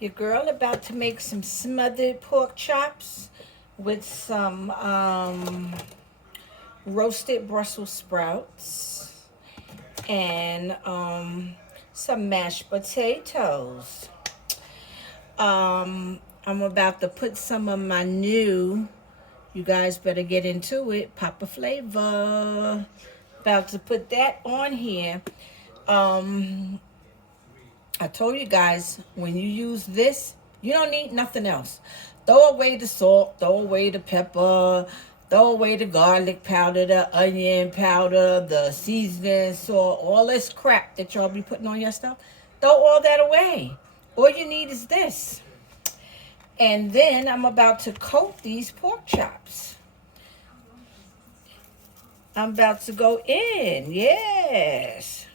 Your girl about to make some smothered pork chops with some roasted Brussels sprouts and some mashed potatoes. I'm about to put some of my new, you guys better get into it, Papa Flavor. About to put that on here. Um, I told you guys, when you use this, you don't need nothing else. Throw away the salt, throw away the pepper, throw away the garlic powder, the onion powder, the seasoning, salt, all this crap that y'all be putting on your stuff. Throw all that away. All you need is this. And then I'm about to coat these pork chops. I'm about to go in, yes.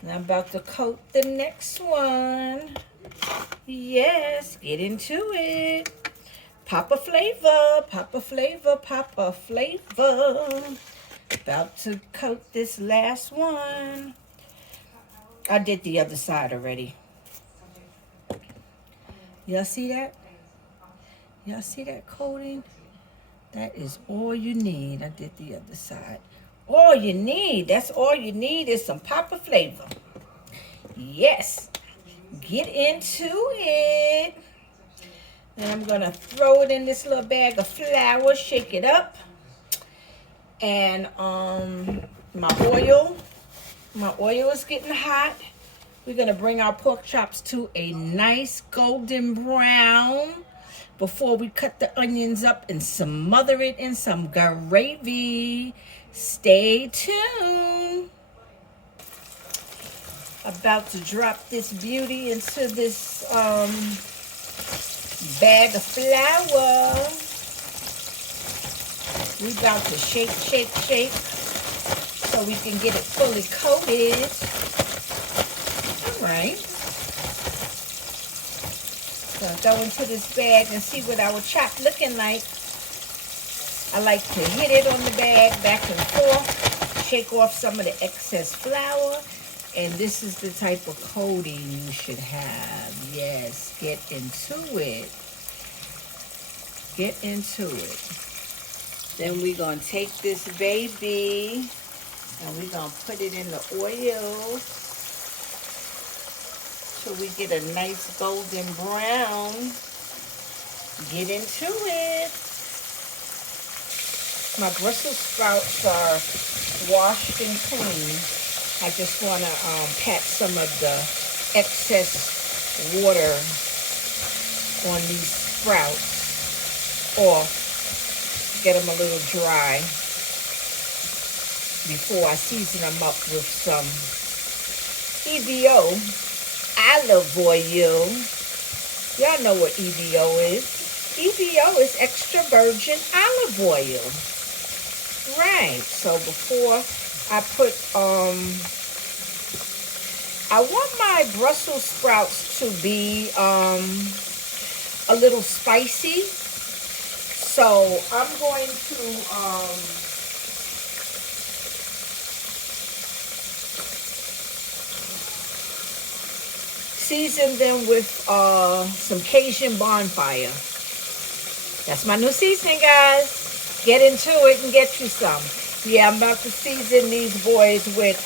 And I'm about to coat the next one. Yes, get into it. Papa Flavor, Papa Flavor, Papa Flavor. About to coat this last one. I did the other side already. Y'all see that? Y'all see that coating? That is all you need. I did the other side. All you need, that's all you need is some Papa Flavor. Yes. Get into it. And I'm going to throw it in this little bag of flour, shake it up. And my oil is getting hot. We're going to bring our pork chops to a nice golden brown before we cut the onions up and smother it in some gravy. Stay tuned. About to drop this beauty into this bag of flour. We about to shake, shake, shake so we can get it fully coated. All right. So go into this bag and see what our chop looking like. I like to hit it on the bag back and forth, shake off some of the excess flour, and this is the type of coating you should have. Yes, get into it. Get into it. Then we're going to take this baby and we're going to put it in the oil till we get a nice golden brown. Get into it. My Brussels sprouts are washed and clean. I just want to pat some of the excess water on these sprouts off. Get them a little dry before I season them up with some EVO olive oil. Y'all know what EVO is. EVO is extra virgin olive oil. Right, so before I put, I want my Brussels sprouts to be a little spicy. So I'm going to season them with some Cajun bonfire. That's my new seasoning, guys. Get into it and get you some. Yeah, I'm about to season these boys with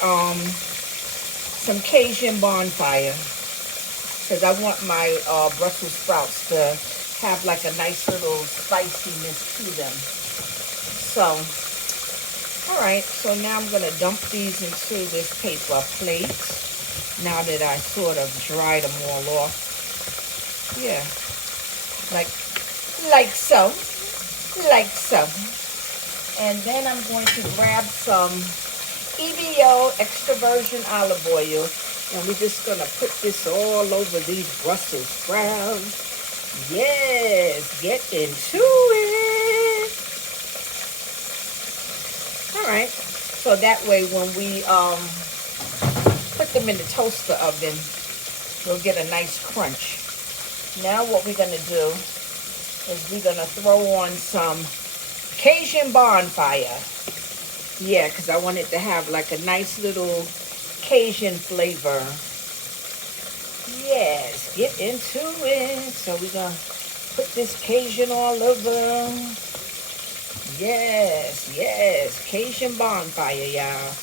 some Cajun bonfire. Because I want my Brussels sprouts to have like a nice little spiciness to them. So, alright, so now I'm going to dump these into this paper plate. Now that I sort of dried them all off. Yeah, like so. Like so. And then I'm going to grab some EVO extra virgin olive oil. And we're just going to put this all over these Brussels sprouts. Yes, get into it. All right. So that way when we put them in the toaster oven, we'll get a nice crunch. Now what we're going to do is we're going to throw on some Cajun bonfire. Yeah, because I want it to have like a nice little Cajun flavor. Yes, get into it. So we're going to put this Cajun all over. Yes, yes. Cajun bonfire, y'all.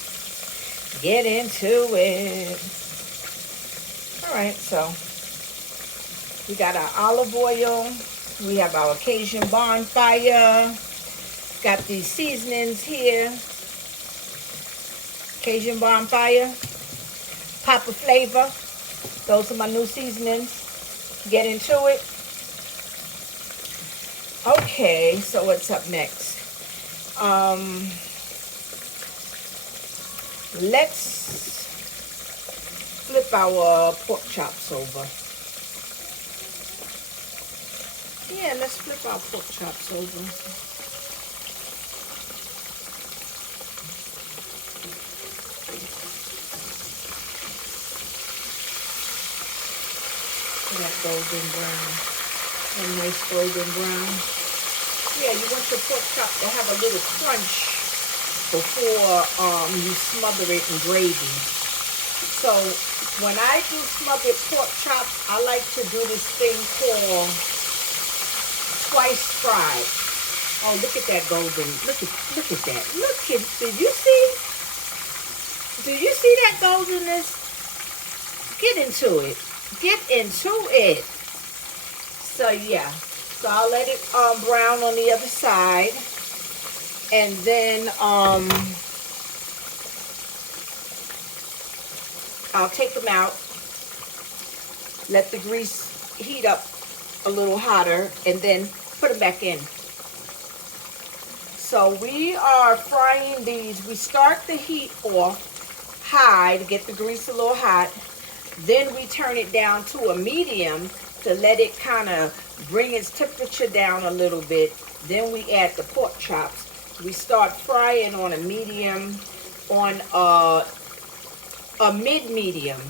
Get into it. All right, so we got our olive oil. We have our Cajun bonfire. Got these seasonings here. Cajun bonfire. Papa flavor. Those are my new seasonings. Get into it. Okay, so what's up next? Let's flip our pork chops over. Yeah, let's flip our pork chops over. That golden brown. A nice golden brown. Yeah, you want your pork chop to have a little crunch before you smother it in gravy. So when I do smothered pork chops, I like to do this thing called twice fried. Oh, look at that golden. Look at that. Did you see? Do you see that goldenness? Get into it. Get into it. So yeah. So I'll let it brown on the other side. And then I'll take them out. Let the grease heat up a little hotter and then put them back in. So we are frying these. We start the heat off high to get the grease a little hot. Then we turn it down to a medium to let it kind of bring its temperature down a little bit. Then we add the pork chops. We start frying on a medium, on a mid-medium,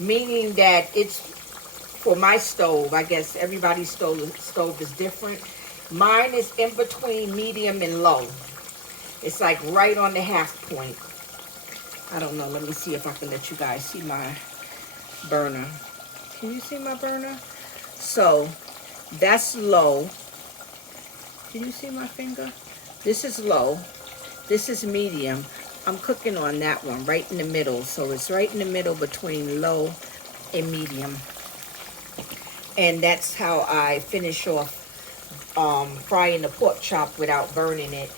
meaning that it's for my stove. I guess everybody's stove is different. Mine is in between medium and low. It's like right on the half point. I don't know. Let me see if I can let you guys see my burner. Can you see my burner? So that's low. Can you see my finger? This is low. This is medium. I'm cooking on that one right in the middle. So it's right in the middle between low and medium. And that's how I finish off frying the pork chop without burning it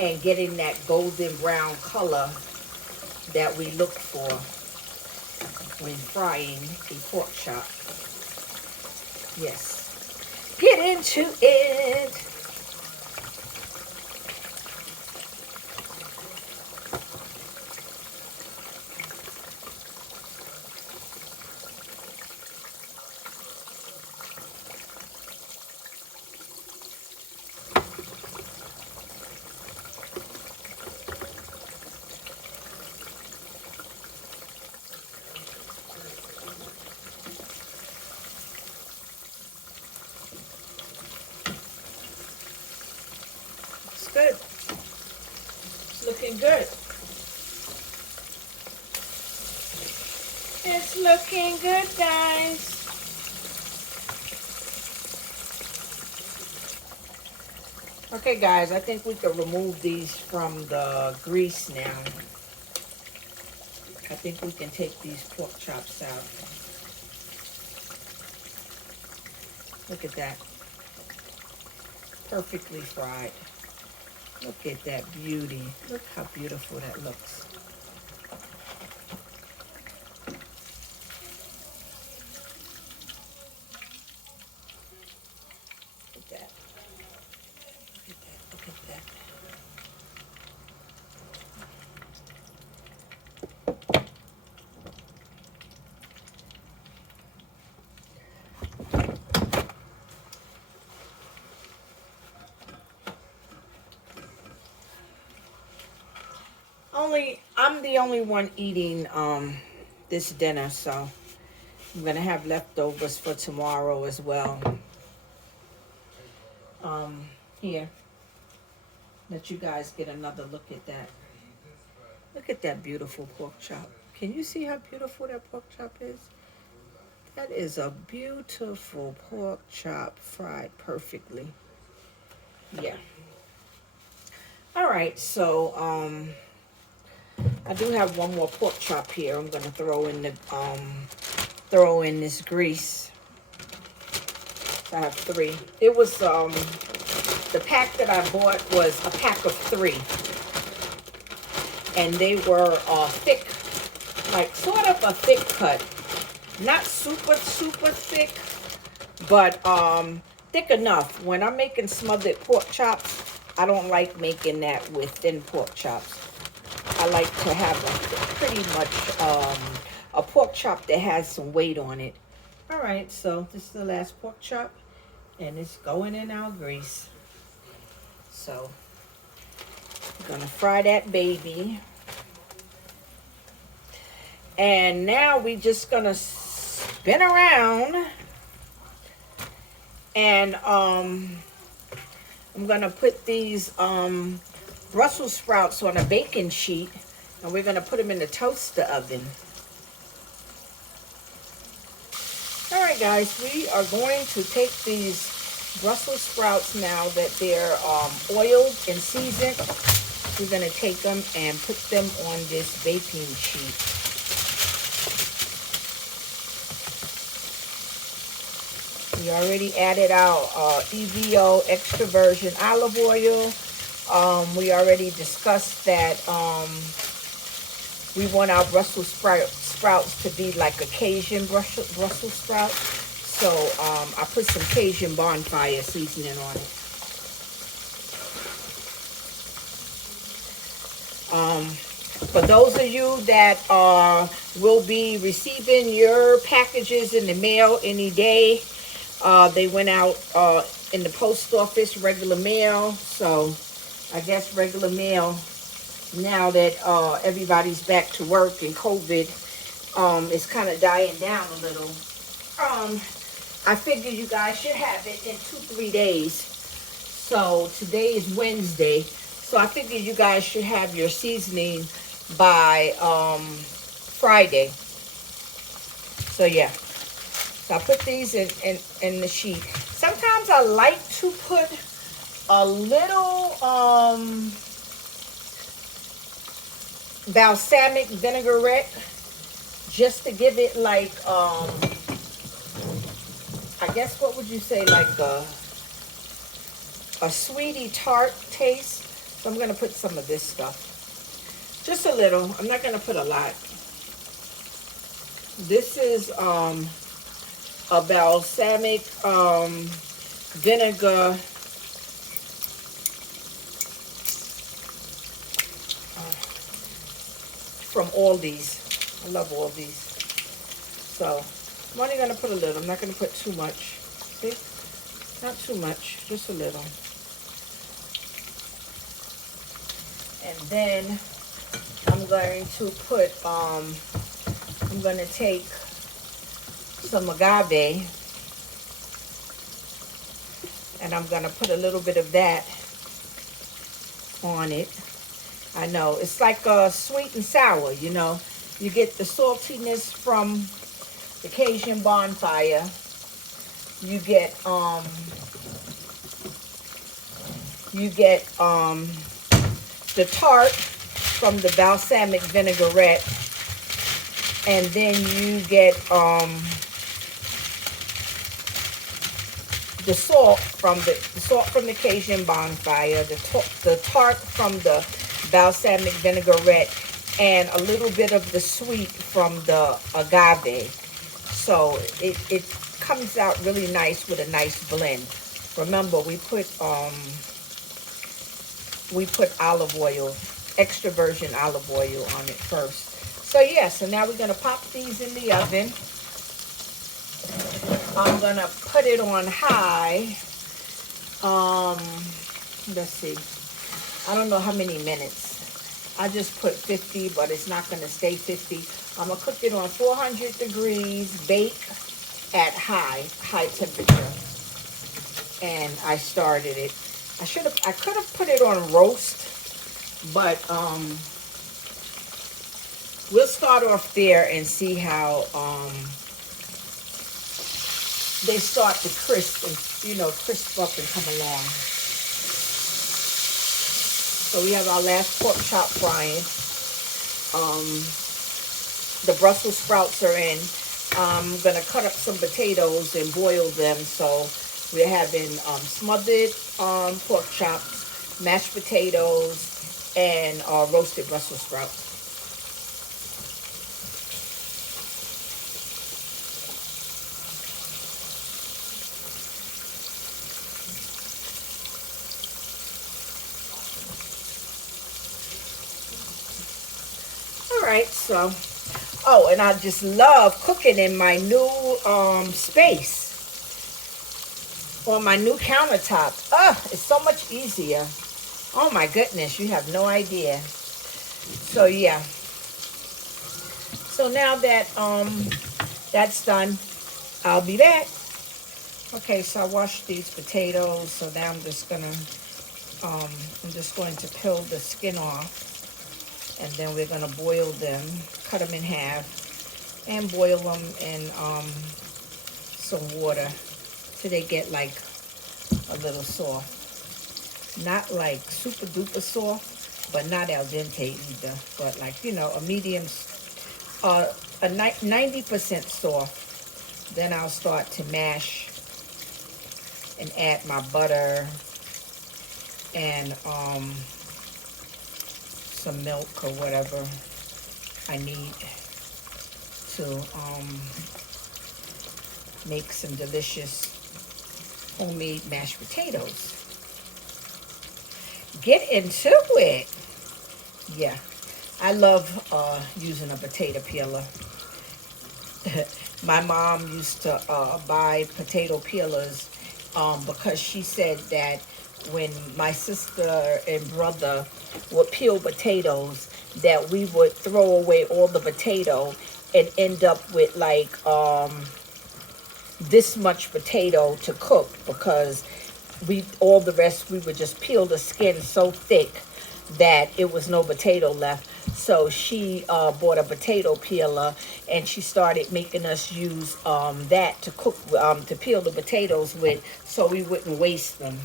and getting that golden brown color that we look for when frying a pork chop. Yes. Get into it. Good. It's looking good. It's looking good, guys. Okay, guys, I think we can remove these from the grease now. I think we can take these pork chops out. Look at that. Perfectly fried. Look at that beauty. Look how beautiful that looks. Look at that. Look at that. Look at that. I'm the only one eating this dinner, so I'm gonna have leftovers for tomorrow as well. Here, let you guys get another look at that. Look at that beautiful pork chop. Can you see how beautiful that pork chop is? That is a beautiful pork chop fried perfectly. Yeah. All right, so I do have one more pork chop here. I'm gonna throw in this grease. So I have 3. It was the pack that I bought was a pack of 3, and they were thick, like sort of a thick cut, not super thick, but thick enough. When I'm making smothered pork chops, I don't like making that with thin pork chops. I like to have pretty much a pork chop that has some weight on it. All right, so this is the last pork chop, and it's going in our grease. So we're gonna fry that baby. And now we just gonna spin around, and I'm gonna put these Brussels sprouts on a baking sheet, and we're gonna put them in the toaster oven. All right, guys, we are going to take these Brussels sprouts now that they're oiled and seasoned. We're gonna take them and put them on this baking sheet. We already added our EVO extra virgin olive oil. We already discussed that we want our Brussels sprouts to be like a Cajun Brussels sprout. So I put some Cajun bonfire seasoning on it. For those of you that will be receiving your packages in the mail any day, they went out in the post office, regular mail. So I guess regular mail, now that everybody's back to work and COVID is kind of dying down a little. I figure you guys should have it in 2-3 days. So today is Wednesday. So I figure you guys should have your seasoning by Friday. So yeah. So I put these in the sheet. Sometimes I like to put a little balsamic vinaigrette, just to give it like I guess, what would you say, like a sweetie tart taste. So I'm gonna put some of this stuff, just a little. I'm not gonna put a lot. This is a balsamic vinegar from Aldi's. I love Aldi's. So I'm only going to put a little. I'm not going to put too much. See? Not too much. Just a little. And then I'm going to put, I'm going to take some agave, and I'm going to put a little bit of that on it. I know, it's like sweet and sour, you know. You get the saltiness from the Cajun bonfire. You get the tart from the balsamic vinaigrette, and then you get the salt from the Cajun bonfire, the tart from the balsamic vinaigrette, and a little bit of the sweet from the agave. So it comes out really nice with a nice blend. Remember, we put olive oil, extra virgin olive oil on it first. So yeah, so now we're gonna pop these in the oven. I'm gonna put it on high. Let's see. I don't know how many minutes. I just put 50, but it's not gonna stay 50. I'm gonna cook it on 400 degrees, bake at high temperature. And I started it. I could have put it on roast, but we'll start off there and see how they start to crisp and, you know, crisp up and come along. So we have our last pork chop frying. The Brussels sprouts are in. I'm going to cut up some potatoes and boil them. So we're having smothered pork chops, mashed potatoes, and roasted Brussels sprouts. All right, so, oh, and I just love cooking in my new space, on my new countertop. It's so much easier. Oh my goodness, you have no idea. So yeah. So now that that's done, I'll be back. Okay, so I washed these potatoes. So now I'm just going to peel the skin off. And then we're going to boil them, cut them in half, and boil them in some water till they get like a little soft. Not like super duper soft, but not al dente either. But like, you know, a medium, a 90% soft. Then I'll start to mash and add my butter and some milk or whatever I need to make some delicious homemade mashed potatoes. Get into it. Yeah, I love using a potato peeler. My mom used to buy potato peelers because she said that when my sister and brother would peel potatoes, that we would throw away all the potato and end up with like this much potato to cook, because all the rest we would just peel the skin so thick that it was no potato left. So she bought a potato peeler, and she started making us use that to cook, to peel the potatoes with, so we wouldn't waste them.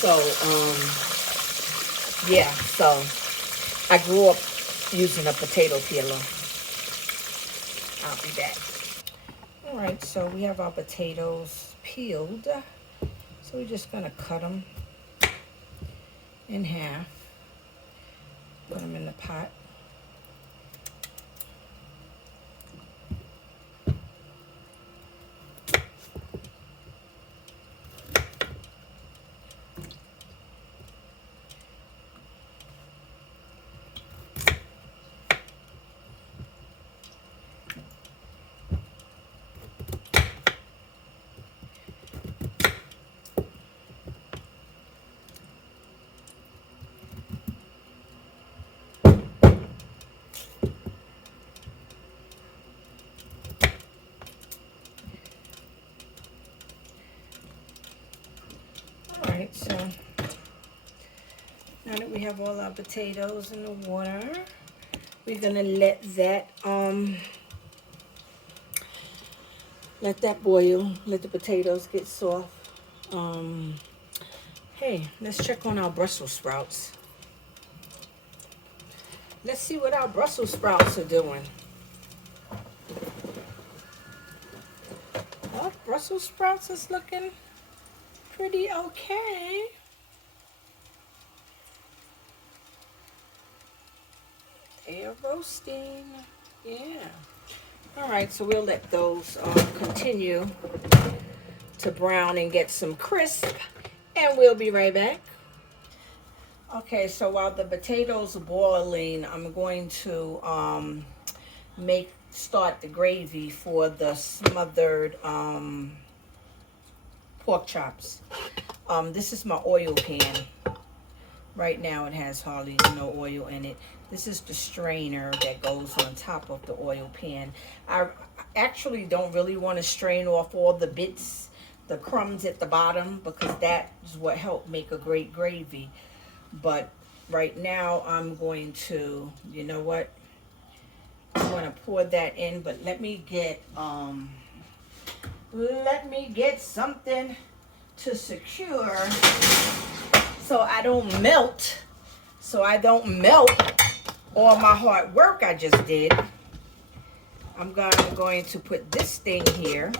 So yeah, so I grew up using a potato peeler. I'll be back. All right, so we have our potatoes peeled. So we're just gonna cut them in half, put them in the pot. Alright, so now that we have all our potatoes in the water, we're gonna let that boil, let the potatoes get soft. Hey, let's check on our Brussels sprouts. Let's see what our Brussels sprouts are doing. Well, Brussels sprouts is looking pretty okay. They're roasting. Yeah. All right, so we'll let those continue to brown and get some crisp, and we'll be right back. Okay, so while the potatoes are boiling, I'm going to start the gravy for the smothered pork chops. This is my oil pan. Right now it has hardly no oil in it. This is the strainer that goes on top of the oil pan. I actually don't really want to strain off all the bits, the crumbs at the bottom, because that is what helped make a great gravy. But right now I'm going to, you know what, I'm going to pour that in, but let me get Let me get something to secure so I don't melt. So I don't melt all my hard work I just did. I'm going to put this thing here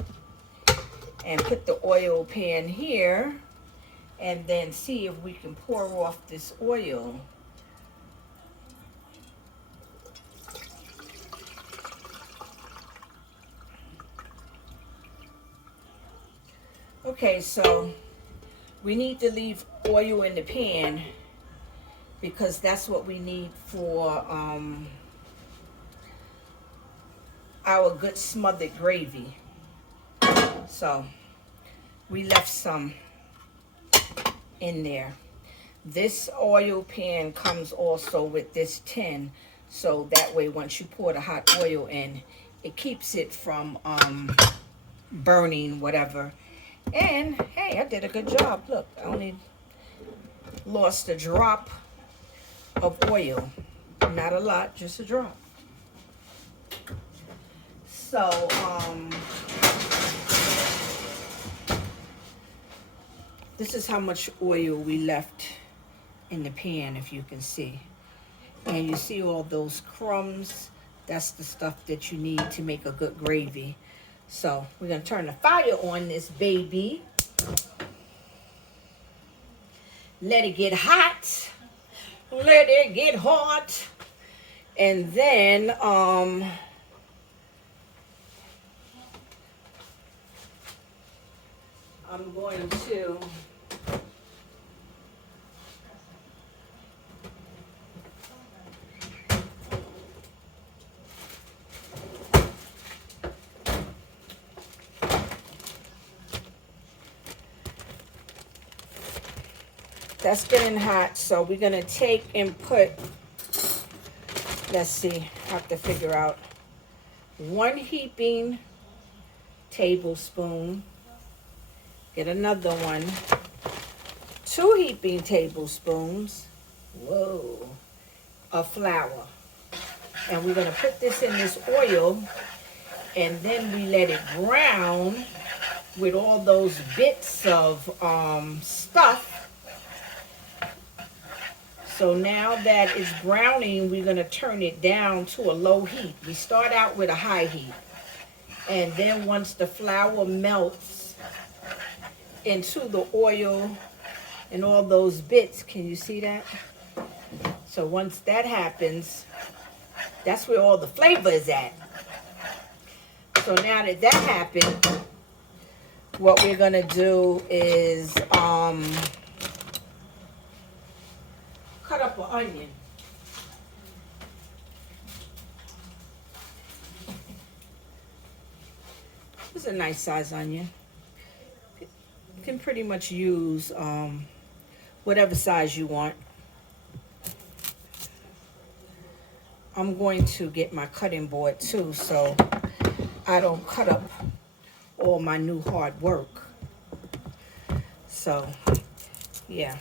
and put the oil pan here and then see if we can pour off this oil. Okay, so we need to leave oil in the pan because that's what we need for our good smothered gravy. So we left some in there. This oil pan comes also with this tin, so that way once you pour the hot oil in, it keeps it from burning whatever. And hey, I did a good job. Look, I only lost a drop of oil. Not a lot, just a drop. So this is how much oil we left in the pan, if you can see. And you see all those crumbs? That's the stuff that you need to make a good gravy. So we're gonna turn the fire on this baby. Let it get hot. Let it get hot. And then I'm going to that's getting hot, so we're gonna take and put, let's see, I have to figure out, 1 heaping tablespoon, get another one, 2 heaping tablespoons, whoa, of flour. And we're gonna put this in this oil, and then we let it brown with all those bits of stuff. So now that it's browning, we're gonna turn it down to a low heat. We start out with a high heat. And then once the flour melts into the oil and all those bits, can you see that? So once that happens, that's where all the flavor is at. So now that that happened, what we're gonna do is cut up an onion. This is a nice size onion. You can pretty much use whatever size you want. I'm going to get my cutting board too, so I don't cut up all my new hard work. So yeah.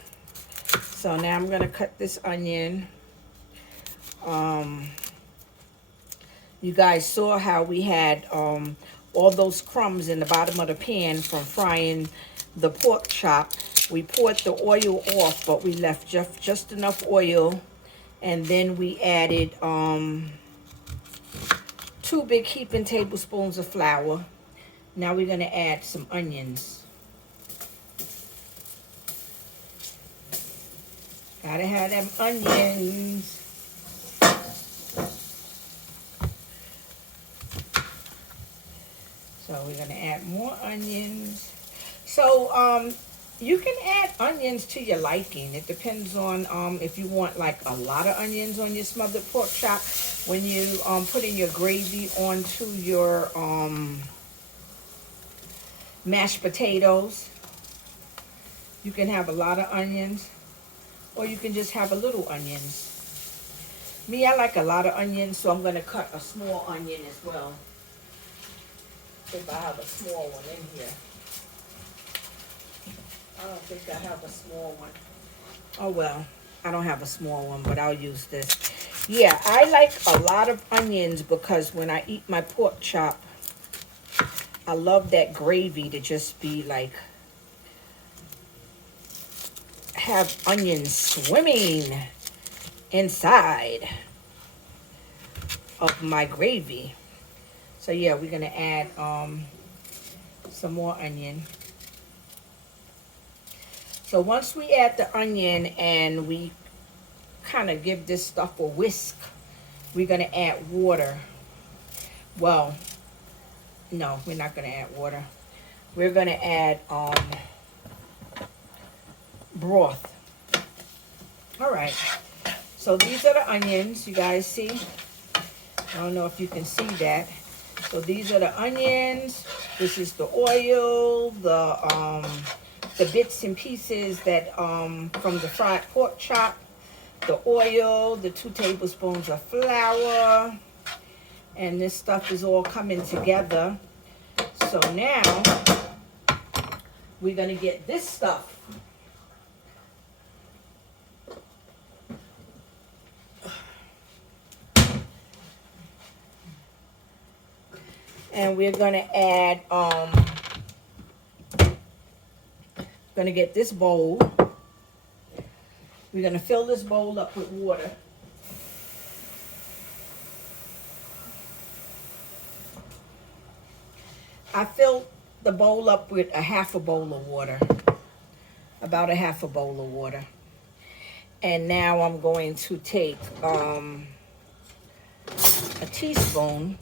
So now I'm going to cut this onion. You guys saw how we had all those crumbs in the bottom of the pan from frying the pork chop. We poured the oil off, but we left just enough oil. And then we added 2 big heaping tablespoons of flour. Now we're going to add some onions. Gotta have them onions. So we're gonna add more onions. So you can add onions to your liking. It depends on if you want like a lot of onions on your smothered pork chop. When you putting your gravy onto your mashed potatoes, you can have a lot of onions. Or you can just have a little onions. Me, I like a lot of onions, so I'm going to cut a small onion as well. If I have a small one in here. I don't think I have a small one. Oh well, I don't have a small one, but I'll use this. Yeah, I like a lot of onions because when I eat my pork chop, I love that gravy to just be like, have onions swimming inside of my gravy. So yeah, we're gonna add some more onion. So once we add the onion and we kind of give this stuff a whisk, we're gonna add water. Well, no, we're not gonna add water. We're gonna add broth. All right, so these are the onions, you guys see? I don't know if you can see that. So these are the onions. This is the oil, the bits and pieces that from the fried pork chop, the oil, the 2 tablespoons of flour, and this stuff is all coming together. So now we're gonna get this stuff. And we're gonna add, gonna get this bowl. We're gonna fill this bowl up with water. I filled the bowl up with a half a bowl of water, about a half a bowl of water. And now I'm going to take a teaspoon,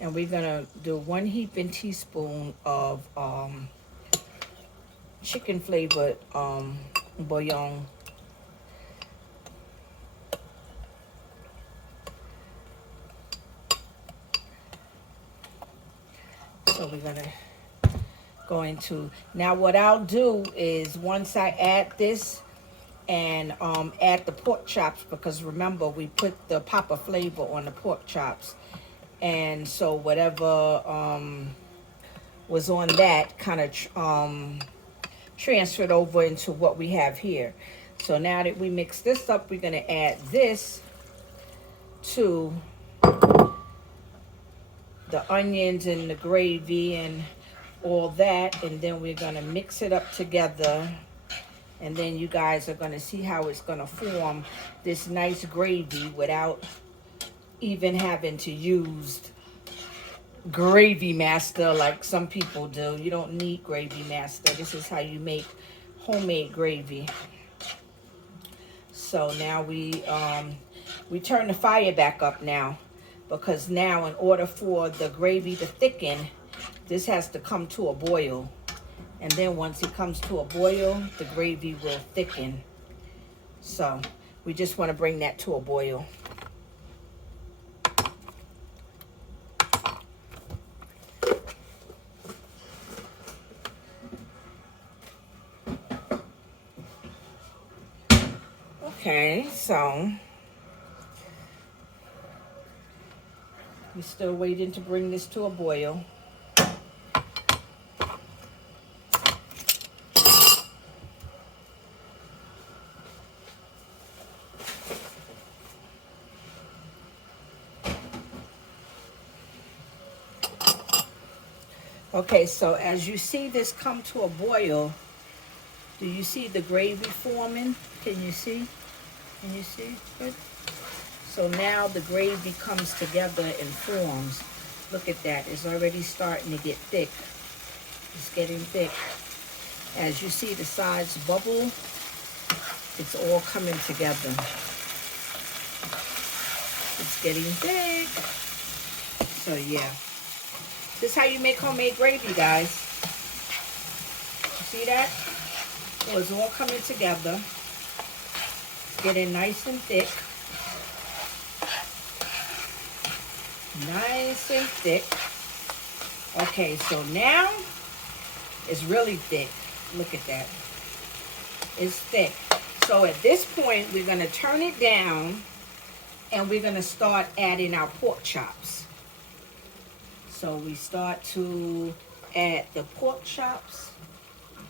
and we're gonna do 1 heaping teaspoon of chicken flavored bouillon. So we're going to, now what I'll do is once I add this and add the pork chops, because remember we put the papa flavor on the pork chops, and so whatever was on that kind of transferred over into what we have here. So now that we mix this up, we're going to add this to the onions and the gravy and all that, and then we're going to mix it up together, and then you guys are going to see how it's going to form this nice gravy without even having to use Gravy Master like some people do. You don't need Gravy Master. This is how you make homemade gravy. So now we turn the fire back up now, because now in order for the gravy to thicken, this has to come to a boil. And then once it comes to a boil, the gravy will thicken. So we just want to bring that to a boil. Okay, so we're still waiting to bring this to a boil. Okay, so as you see this come to a boil, do you see the gravy forming? Can you see? Can you see? Good. So now the gravy comes together and forms. Look at that. It's already starting to get thick. It's getting thick. As you see the sides bubble, it's all coming together. It's getting thick. So yeah. This is how you make homemade gravy, guys. You see that? So it's all coming together. It's getting nice and thick. Nice and thick. Okay, so now it's really thick. Look at that. It's thick. So at this point, we're going to turn it down and we're going to start adding our pork chops. So we start to add the pork chops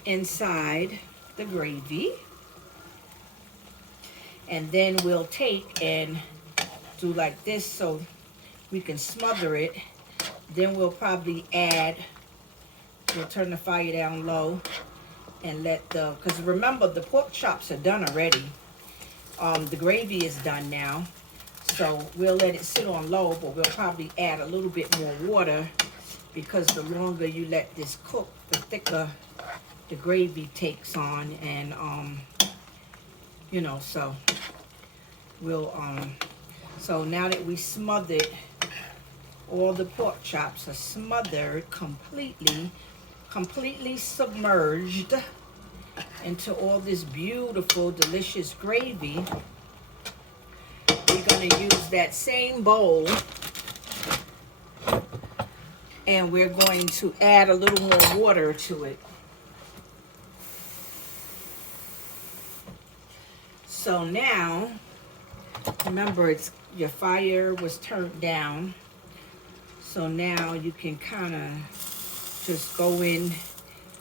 inside the gravy. And then we'll take and do like this so we can smother it. Then we'll probably add We'll turn the fire down low and let the, because remember the pork chops are done already. The gravy is done now. So we'll let it sit on low, but we'll probably add a little bit more water because the longer you let this cook, the thicker the gravy takes on. And, you know, so we'll, so now that we smothered, all the pork chops are smothered completely submerged into all this beautiful, delicious gravy. We're going to use that same bowl and we're going to add a little more water to it. So now, remember, it's your fire was turned down. So now you can kind of just go in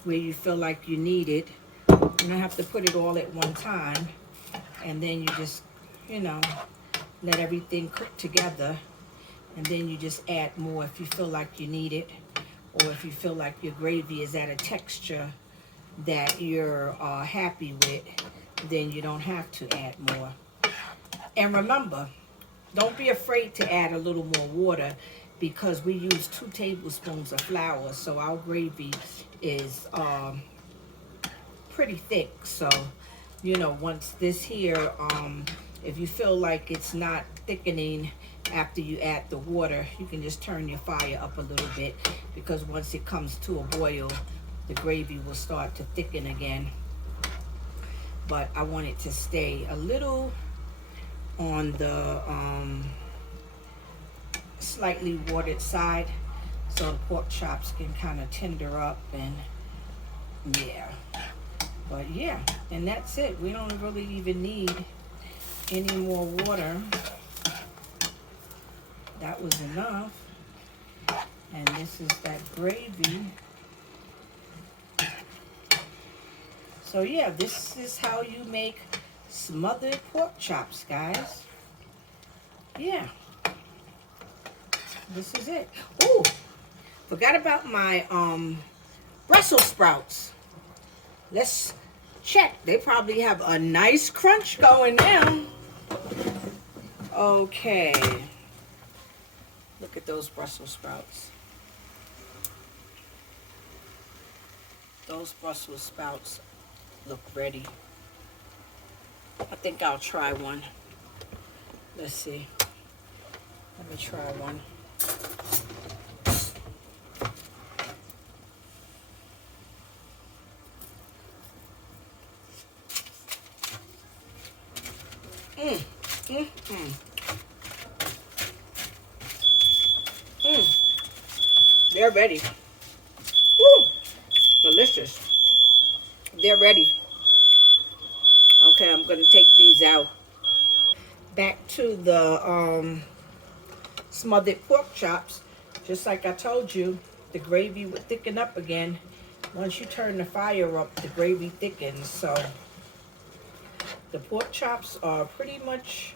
where you feel like you need it. You don't have to put it all at one time. And then you just, you know, let everything cook together. And then you just add more if you feel like you need it. Or if you feel like your gravy is at a texture that you're happy with, then you don't have to add more. And remember, don't be afraid to add a little more water because we use 2 tablespoons of flour. So our gravy is pretty thick. So, you know, once this here, if you feel like it's not thickening after you add the water, you can just turn your fire up a little bit, because once it comes to a boil, the gravy will start to thicken again. But I want it to stay a little on the slightly watered side so the pork chops can kind of tender up. And yeah, but yeah, and that's it. We don't really even need any more water. That was enough. And this is that gravy. So yeah, this is how you make smothered pork chops, guys. Yeah, this is it. Oh, forgot about my Brussels sprouts. Let's check. They probably have a nice crunch going now. Okay, look at those Brussels sprouts. Those Brussels sprouts look ready. I think I'll try one. Let's see. Let me try one. They're ready. Woo! Delicious. They're ready. Okay, I'm gonna take these out. Back to the smothered pork chops. Just like I told you, the gravy would thicken up again. Once you turn the fire up, the gravy thickens. So the pork chops are pretty much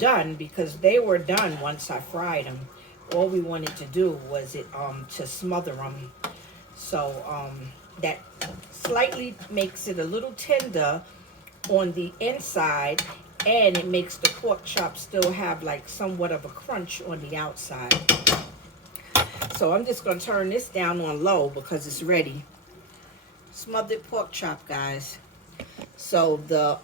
done because they were done once I fried them. All we wanted to do was to smother them. So that slightly makes it a little tender on the inside, and it makes the pork chop still have like somewhat of a crunch on the outside. So I'm just going to turn this down on low because it's ready. Smothered pork chop, guys. So the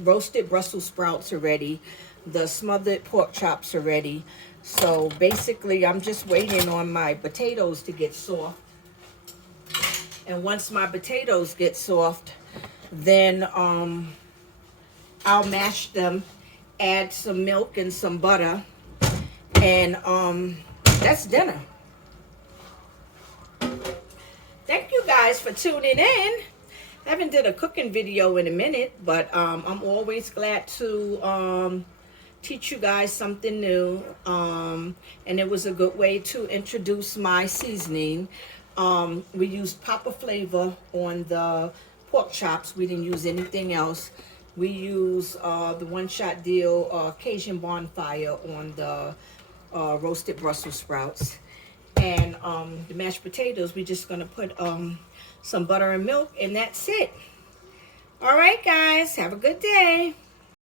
roasted Brussels sprouts are ready. The smothered pork chops are ready. So basically I'm just waiting on my potatoes to get soft. And once my potatoes get soft, then I'll mash them, add some milk and some butter, and that's dinner. Thank you guys for tuning in. I haven't did a cooking video in a minute, but I'm always glad to teach you guys something new, and it was a good way to introduce my seasoning. We used Papa Flavor on the pork chops. We didn't use anything else. We use the One Shot Deal Cajun Bonfire on the roasted Brussels sprouts. And the mashed potatoes, we're just going to put some butter and milk, and that's it. All right, guys. Have a good day.